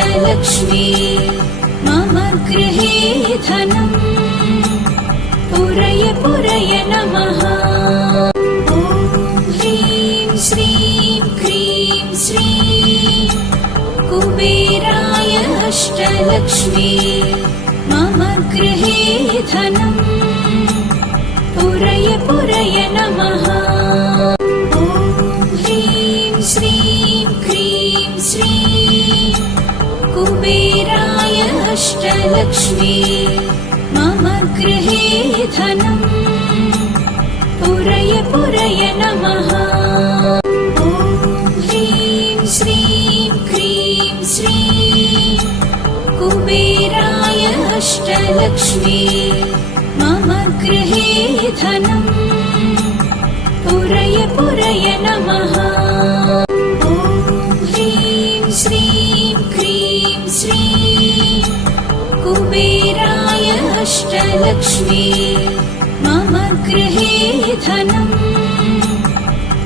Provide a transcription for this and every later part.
अष्टलक्ष्मी मम गृहे धनम् पुरय पुरय नमः। ॐ ह्रीं श्रीं क्रीं श्रीं कुबेराय अष्टलक्ष्मी मम गृहे धनम् पुरय पुरय नमः। ॐ ह्रीं श्रीं क्रीं श्रीं कुबेराय अष्टलक्ष्मी मम गृहे धनम् पुरय पुरय नमः। ॐ ह्रीं श्रीं क्रीं श्रीं कुबेराय अष्टलक्ष्मी मम गृहे धनम् पुरय पुरय नमः। ॐ ह्रीं श्रीं क्रीं श्रीं कुबेराय अष्टलक्ष्मी मम गृहे धनम्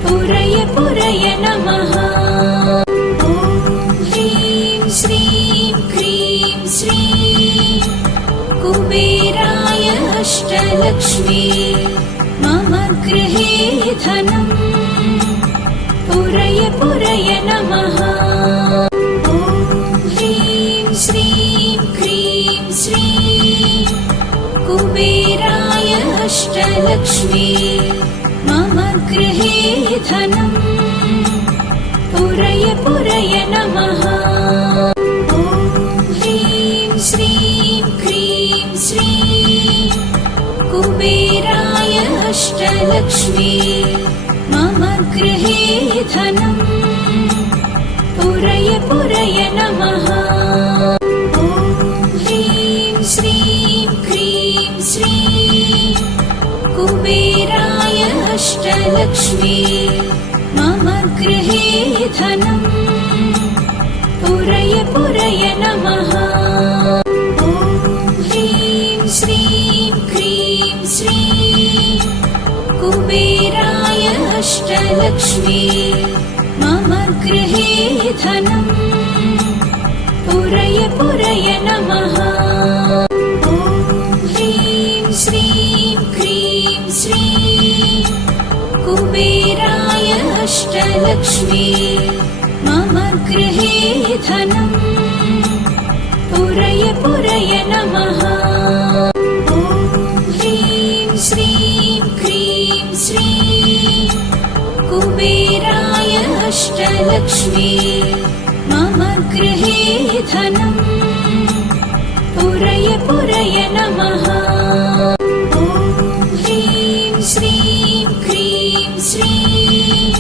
पुरय पुरय नमः। ॐ ह्रीं श्रीं क्रीं श्रीं कुबेराय अष्टलक्ष्मी मम गृहे धनम् पुरय पुरय नमः। ॐ ह्रीं श्रीं क्रीं श्रीं कुबेराय अष्टलक्ष्मी मम गृहे धनम् पुरय पुरय नमः। ॐ ह्रीं श्रीं क्रीं श्रीं कुबेराय अष्टलक्ष्मी मम गृहे धनम् पुरय पुरय नमः। ॐ ह्रीं श्रीं क्रीं श्रीं कुबेराय अष्टलक्ष्मी मम गृहे धनम् पुरय पुरय नमः। ॐ ह्रीं श्रीं क्रीं श्रीं कुबेराय अष्टलक्ष्मी मम गृहे धनम् पुरय पुरय नमः। ॐ ह्रीं श्रीं क्रीं श्रीं कुबेराय अष्टलक्ष्मी मम गृहे धनम् पुरय पुरय नमः। ॐ ह्रीं श्रीं क्रीं श्रीं कुबेराय अष्टलक्ष्मी मम गृहे धनम् पुरय पुरय नमः। ॐ ह्रीं श्रीं क्रीं श्रीं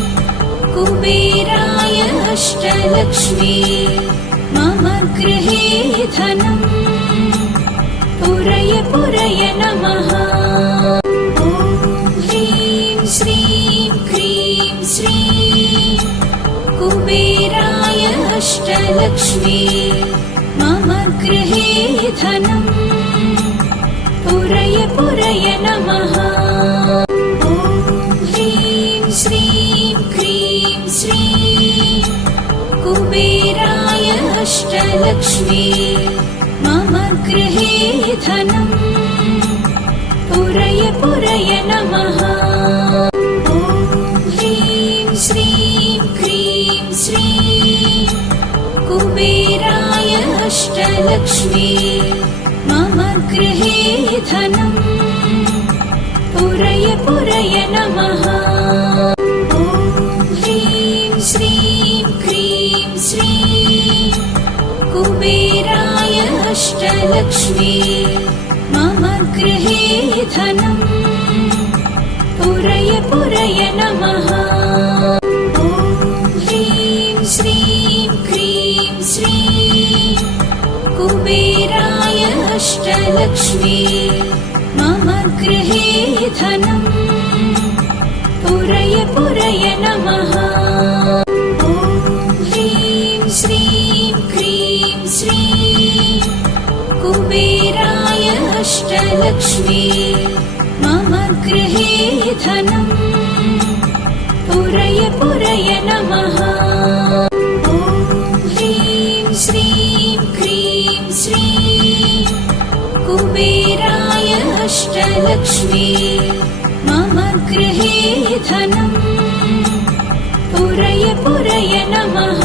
कुबेराय अष्टलक्ष्मी मम गृहे धनम् पुरय पुरय नमः। ॐ ह्रीं श्रीं क्रीं श्रीं कुबेराय अष्टलक्ष्मी मम गृहे धनम् पुरय पुरय नमः। ॐ ह्रीं श्रीं क्रीं श्रीं कुबेराय अष्टलक्ष्मी मम गृहे धनम् पुरय पुरय नमः। ॐ ह्रीं श्रीं क्रीं श्रीं कुबेराय अष्टलक्ष्मी मम गृहे धनम् पुरय पुरय नमः। ॐ ह्रीं श्रीं क्रीं श्रीं कुबेराय अष्टलक्ष्मी मम गृहे धनम् पुरय पुरय नमः। ॐ ह्रीं श्रीं क्रीं श्रीं कुबेराय अष्टलक्ष्मी मम गृहे धनम् पुरय पुरय नमः। ॐ ह्रीं श्रीं क्रीं श्रीं कुबेराय अष्टलक्ष्मी मम गृहे धनम् पुरय पुरय नमः। ॐ ह्रीं श्रीं गृहे धनम् पुरय पुरय नमः।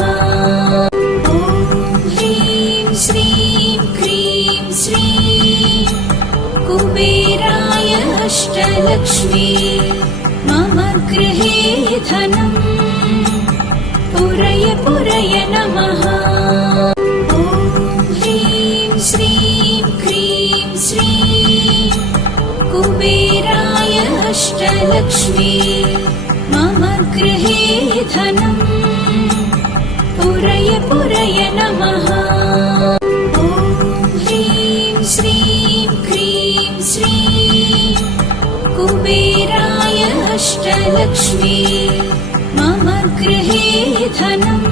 ॐ ह्रीं श्रीं क्रीं श्रीं कुबेराय अष्टलक्ष्मी मम गृहे धनम् पुरय पुरय नमः। ॐ ह्रीं श्रीं क्रीं श्रीं कुबेराय अष्टलक्ष्मी मम गृहे धनम् पुरय पुरय नमः। ॐ ह्रीं श्रीं क्रीं श्रीं कुबेराय अष्टलक्ष्मी मम गृहे धनम्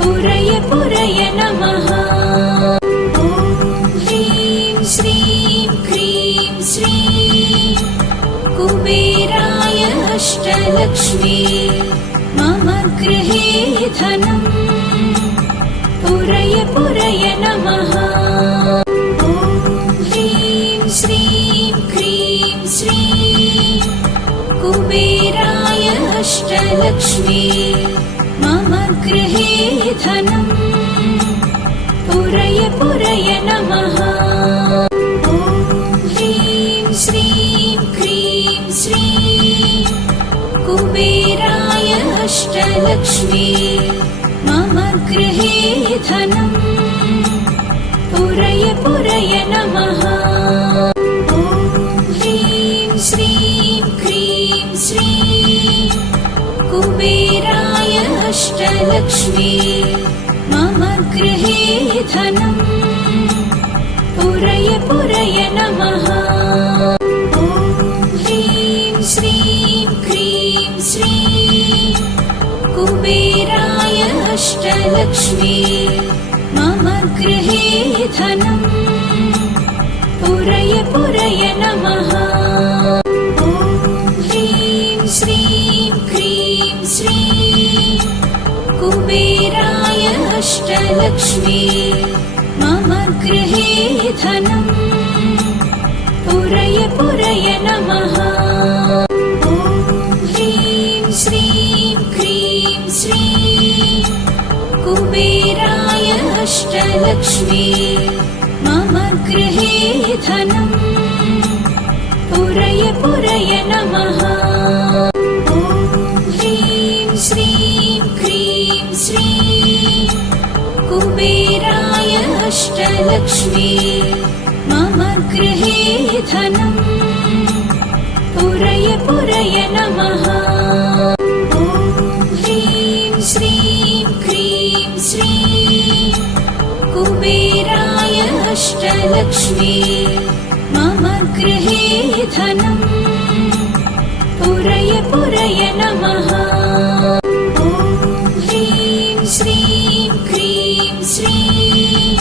पुरय पुरय नमः। ॐ ह्रीं श्रीं क्रीं श्रीं कुबेराय अष्टलक्ष्मी मम गृहे धनम् पुरय पुरय नमः। ॐ ह्रीं श्रीं क्रीं श्रीं कुबेराय अष्टलक्ष्मी मम गृहे धनम् पुरय पुरय नमः। ॐ ह्रीं श्रीं क्रीं श्रीं कुबेराय अष्टलक्ष्मी मम गृहे धनम् पुरय पुरय नमः। ॐ ह्रीं श्रीं क्रीं श्रीं कुबेराय अष्टलक्ष्मी मम गृहे धनम् पुरय पुरय नमः। ॐ ह्रीं श्रीं क्रीं श्रीं कुबेराय अष्टलक्ष्मी मम गृहे धनम् पुरय पुरय नमः। ॐ ह्रीं श्रीं क्रीं श्रीं कुबेराय अष्टलक्ष्मी मम गृहे धनम् पुरय पुरय नमः। ॐ ह्रीं श्रीं क्रीं श्रीं कुबेराय अष्टलक्ष्मी मम गृहे धनम् पुरय पुरय नमः। ॐ ह्रीं श्रीं क्रीं श्रीं कुबेराय अष्टलक्ष्मी मम गृहे धनम् पुरय पुरय नमः। ॐ ह्रीं श्रीं क्रीं श्रीं कुबेराय अष्टलक्ष्मी मम गृहे धनम् पुरय पुरय नमः। ॐ ह्रीं श्रीं क्रीं श्रीं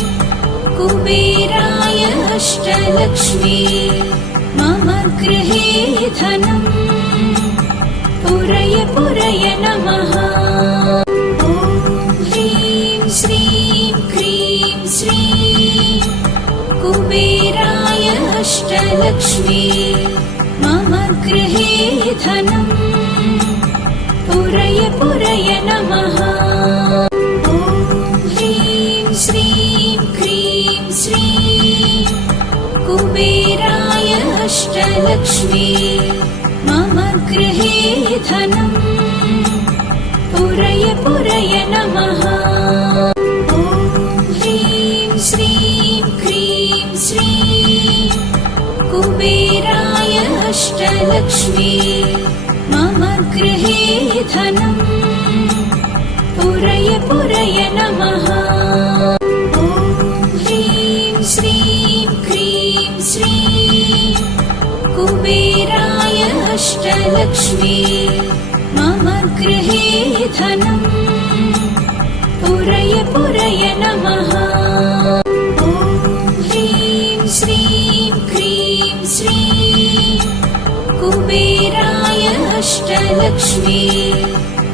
कुबेराय अष्टलक्ष्मी मम गृहे धनम् पुरय पुरय नमः। ॐ ह्रीं श्रीं क्रीं श्रीं कुबेराय अष्टलक्ष्मी मम गृहे धनम् पुरय पुरय नमः। ॐ ह्रीं श्रीं क्रीं श्रीं कुबेराय अष्टलक्ष्मी मम गृहे धनम् पुरय पुरय नमः। ॐ ह्रीं श्रीं क्रीं श्रीं कुबेराय अष्टलक्ष्मी मम गृहे धनम् पुरय पुरय नमः। ॐ ह्रीं श्रीं क्रीं श्रीं कुबेराय अष्टलक्ष्मी मम गृहे धनम् पुरय पुरय नमः। ॐ ह्रीं श्रीं क्रीं श्रीं कुबेराय अष्टलक्ष्मी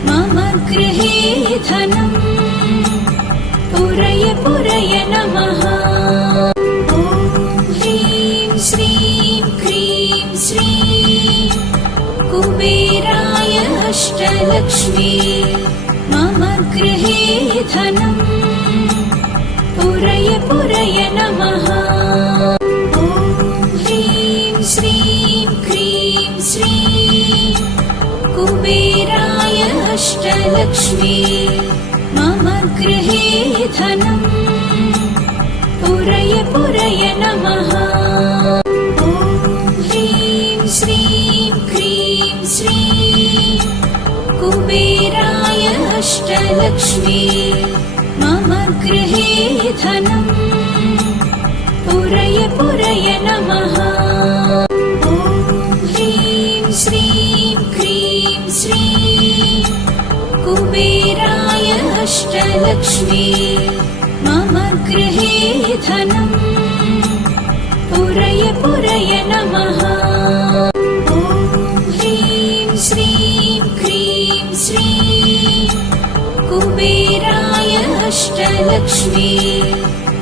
मम गृहे धनम् पुरय पुरय नमः। ॐ ह्रीं श्रीं क्रीं श्रीं कुबेराय अष्टलक्ष्मी मम गृहे धनम् पुरय पुरय नमः। ॐ ह्रीं श्रीं क्रीं श्रीं कुबेराय अष्टलक्ष्मी मम गृहे धनम् पुरय पुरय नमः। ॐ ह्रीं श्रीं क्रीं श्रीं कुबेराय अष्टलक्ष्मी मम गृहे धनम् पुरय पुरय नमः। ॐ ह्रीं श्रीं क्रीं श्रीं कुबेराय अष्टलक्ष्मी मम गृहे धनम् पुरय पुरय नमः। ॐ ह्रीं श्रीं क्रीं श्रीं कुबेराय अष्टलक्ष्मी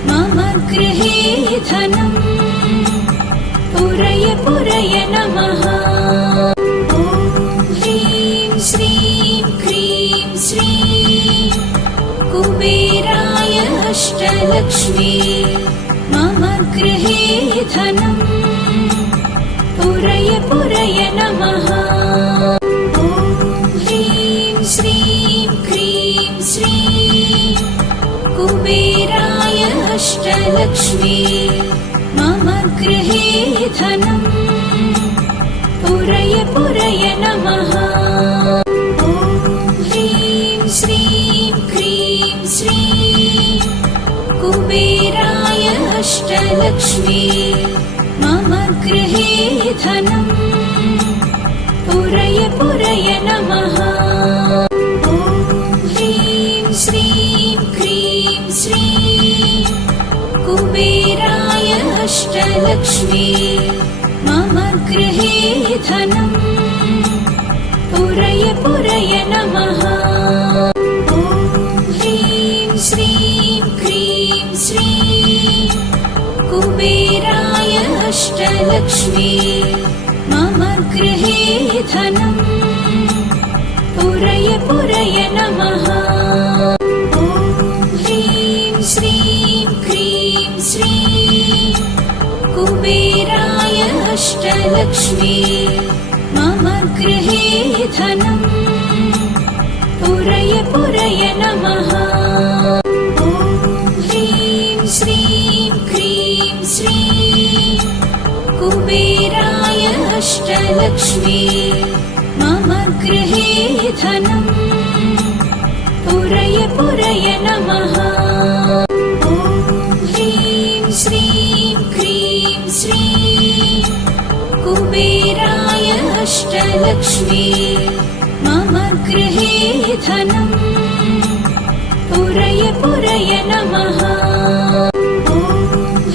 मम गृहे धनम् पुरय पुरय नमः। ॐ ह्रीं श्रीं क्रीं श्रीं कुबेराय अष्टलक्ष्मी मम गृहे धनम् पुरय पुरय नमः। ॐ ह्रीं श्रीं क्रीं श्रीं कुबेराय अष्टलक्ष्मी मम गृहे धनम् पुरय पुरय नमः। ॐ ह्रीं श्रीं क्रीं श्रीं कुबेराय अष्टलक्ष्मी मम गृहे धनम् पुरय पुरय नमः। ॐ ह्रीं श्रीं क्रीं श्रीं कुबेराय अष्टलक्ष्मी मम गृहे धनम् पुरय पुरय नमः। ॐ ह्रीं श्रीं क्रीं श्रीं कुबेराय अष्टलक्ष्मी मम गृहे धनम् पुरय पुरय नमः। ॐ ह्रीं श्रीं क्रीं श्रीं कुबेराय अष्टलक्ष्मी मम गृहे धनम् पुरय पुरय नमः। ॐ ह्रीं श्रीं क्रीं श्रीं कुबेराय अष्टलक्ष्मी मम गृहे धनम् पुरय पुरय नमः। ॐ ह्रीं श्रीं क्रीं श्रीं कुबेराय अष्टलक्ष्मी मम गृहे धनम् पुरय पुरय नमः। ॐ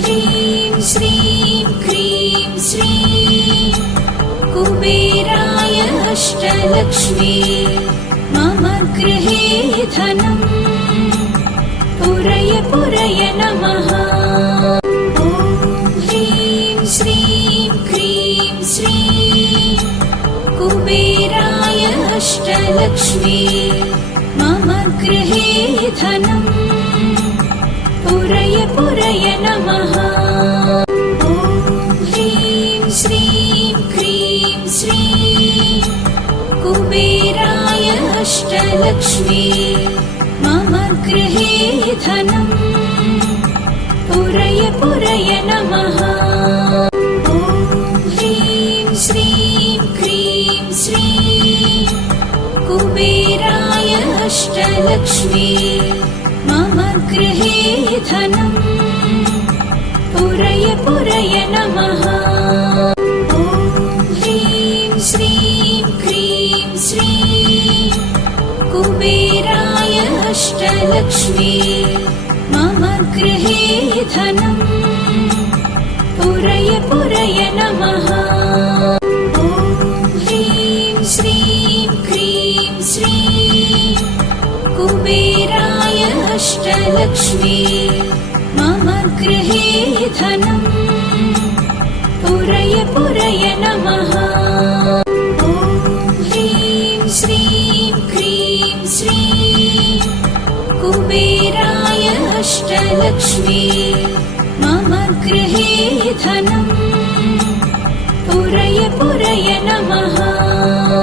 ह्रीं श्रीं क्रीं श्रीं कुबेराय अष्टलक्ष्मी मम गृहे धनम् पुरय पुरय नमः। ॐ ह्रीं श्रीं क्रीं श्रीं कुबेराय अष्टलक्ष्मी मम गृहे धनम् पुरय पुरय नमः। ॐ ह्रीं श्रीं क्रीं श्रीं कुबेराय अष्टलक्ष्मी मम गृहे धनम् पुरय पुरय नमः। ॐ ह्रीं श्रीं क्रीं श्रीं कुबेराय अष्टलक्ष्मी मम गृहे धनम् पुरय पुरय नमः। ॐ ह्रीं श्रीं क्रीं श्रीं कुबेराय अष्टलक्ष्मी मम गृहे धनम् पुरय पुरय नमः। ॐ ह्रीं श्रीं क्रीं श्रीं कुबेराय अष्टलक्ष्मी मम गृहे धनम् पुरय पुरय नमः। ॐ लक्ष्मी मम गृहे धनम् पुरय पुरय नमः।